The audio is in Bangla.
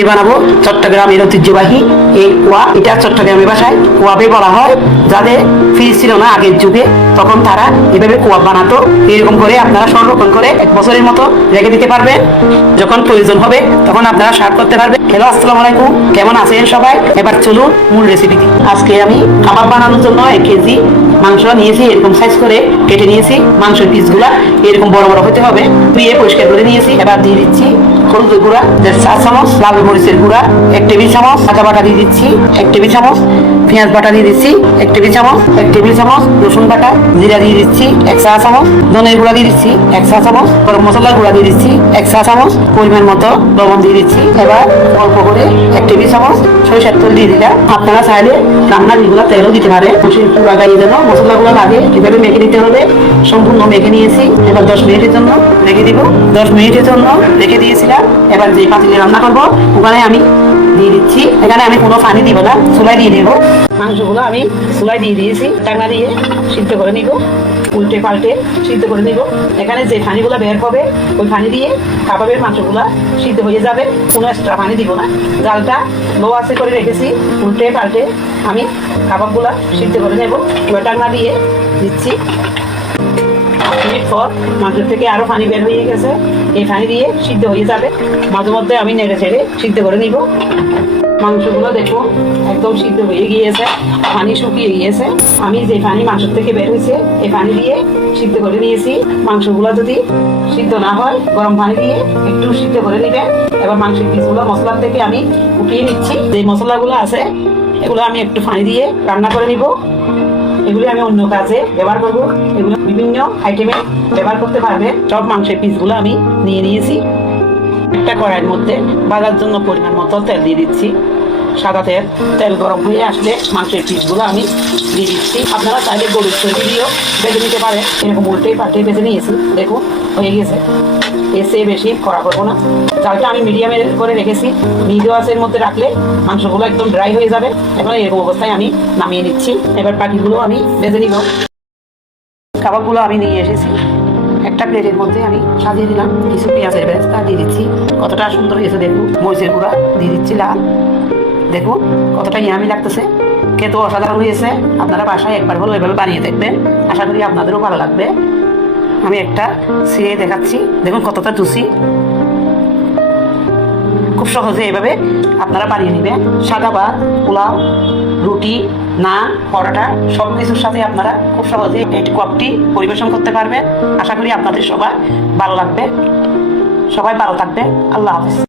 আজকে বানাবো চট্টগ্রামের ঐতিহ্যবাহী এই কুয়া। এটা চট্টগ্রামের ভাষায় কুয়াবে বলা হয়। যাদের ফ্রিজ ছিল না আগের যুগে, তখন তারা এভাবে কুয়া বানাতো। এরকম করে আপনারা সংরক্ষণ করে 1 বছরের মতো রেখে দিতে পারবেন। যখন প্রয়োজন হবে তখন আপনারা সার্ভ করতে পারবেন। হ্যালো, আসসালামু আলাইকুম, কেমন আছেন সবাই? এবার চলুন মূল রেসিপিটি। আজকে আমি কাবাব বানানোর জন্য 1 কেজি মাংস নিয়েছি। এরকম সাইজ করে কেটে নিয়েছি। মাংসের পিসগুলা এরকম বড় বড় হতে হবে। ধুয়ে পরিষ্কার করে নিয়েছি। এবার দিয়ে দিচ্ছি হলুদের গুঁড়া 1.5 চামচ, লাল মরিচের গুঁড়া 1 টেবিল চামচ, আদা বাটা দিয়ে দিচ্ছি 1 টেবিল চামচ, পেঁয়াজ বাটা দিয়ে দিচ্ছি 1 টেবিল চামচ, 1 টেবিল চামচ রসুন বাটা, জিরা দিয়ে দিচ্ছি 1 চা চামচ, ধনের গুঁড়া দিয়ে দিচ্ছি 1 চা চামচ, গরম মশলার গুঁড়া দিয়ে দিচ্ছি 1 চা চামচ, পরিমাণ মতো লবণ দিয়ে দিচ্ছি। এবার অল্প করে 1 টেবিল চামচ সরিষার তেল দিয়ে দিলাম। আপনারা চাইলে রান্নার রেগুলার তেলও দিতে পারে। পুরা গায়ে যেন মশলাগুলো লাগে এভাবে মেখে দিতে হবে। সম্পূর্ণ মেখে নিয়েছি। এবার 10 মিনিটের জন্য রেখে দিব। 10 মিনিটের জন্য রেখে দিয়েছিলাম। এবার যে পাতিলে রান্না করবো ওখানে আমি দিয়ে দিচ্ছি। এখানে আমি কোনো পানি দিব না, চুলায় দিয়ে দেবো। মাংসগুলো আমি চুলায় দিয়ে দিয়েছি। ঢাকনা দিয়ে সিদ্ধ করে নিব। উল্টে পাল্টে সিদ্ধ করে নিব। এখানে যে পানিগুলো বের হবে ওই পানি দিয়ে কাবাবের মাংসগুলো সিদ্ধ হয়ে যাবে। কোনো এক্সট্রা পানি দিব না। জালটা লো আঁচে করে রেখেছি। উল্টে পাল্টে আমি কাবাবগুলো সিদ্ধ করে নেব। এবার ঢাকনা দিয়ে দিচ্ছি। 5 মিনিট পর মাংস থেকে আরো পানি বের হয়ে গেছে। এই পানি দিয়ে সিদ্ধ হয়ে যাবে। মাঝে মধ্যে আমি নেড়ে ছেড়ে সিদ্ধ করে নিব। মাংসগুলো দেখুন একদম সিদ্ধ হয়ে গিয়েছে, পানি শুকিয়ে গিয়েছে। আমি যে পানি মাংস থেকে বের হয়েছে এই পানি দিয়ে সিদ্ধ করে নিয়েছি। মাংসগুলো যদি সিদ্ধ না হয় গরম পানি দিয়ে একটু সিদ্ধ করে নেবেন। এবার মাংসের পিসগুলো মশলার থেকে আমি উঠিয়ে নিচ্ছি। যে মশলাগুলো আছে এগুলো আমি একটু পানি দিয়ে রান্না করে নিব। এগুলি আমি অন্য কাজে ব্যবহার করবো। এগুলো বিভিন্ন আইটেমে ব্যবহার করতে পারবে। সব মাংসের পিসগুলো আমি নিয়ে নিয়েছি। একটা কড়াইয়ের মধ্যে ভাজার জন্য পরিমাণ মতো তেল দিয়ে দিচ্ছি। সাদা তেল। তেল গরম হয়ে আসলে মাংসের পিসগুলো আমি দিয়ে দিচ্ছি। আপনারা চাইলে গরুর চর্বি দিয়েও ভেজে নিতে পারে। এরকম উল্টে পাল্টে ভেজে নিয়েছি। দেখুন হয়ে গেছে। এসে বেশি কড়া করবো না। চালটা আমি মিডিয়ামে করে রেখেছি। মিডিয়াম আঁচের মধ্যে রাখলে মাংসগুলো একদম ড্রাই হয়ে যাবে। এখন এরকম অবস্থায় আমি নামিয়ে নিচ্ছি। এবার বাকিগুলো আমি ভেজে নিব। কাবাবগুলো আমি নিয়ে এসেছি। একটা প্লেটের মধ্যে আমি সাজিয়ে দিলাম। কিছু পেঁয়াজের বেরেস্তা দিয়ে দিচ্ছি। কতটা সুন্দর হয়েছে দেখুন। মরিচের গুঁড়া দিয়ে দিচ্ছি লাল। দেখুন কতটা ইয়ামি লাগতেছে। খেতে অসাধারণ হয়েছে। আপনারা বাসায় একবার হলো এভাবে বানিয়ে দেখবেন। আশা করি আপনাদেরও ভালো লাগবে। আমি একটা ছিঁড়ে দেখাচ্ছি। দেখুন কতটা জুসি। খুব সহজে এভাবে আপনারা বানিয়ে নেবেন। সাদা ভাত, পোলাও, রুটি, নান, পরোটা সব কিছুর সাথে আপনারা খুব সহজে এই কাবাবটি পরিবেশন করতে পারবেন। আশা করি আপনাদের সবার ভালো লাগবে। সবাই ভালো থাকবে। আল্লাহ হাফেজ।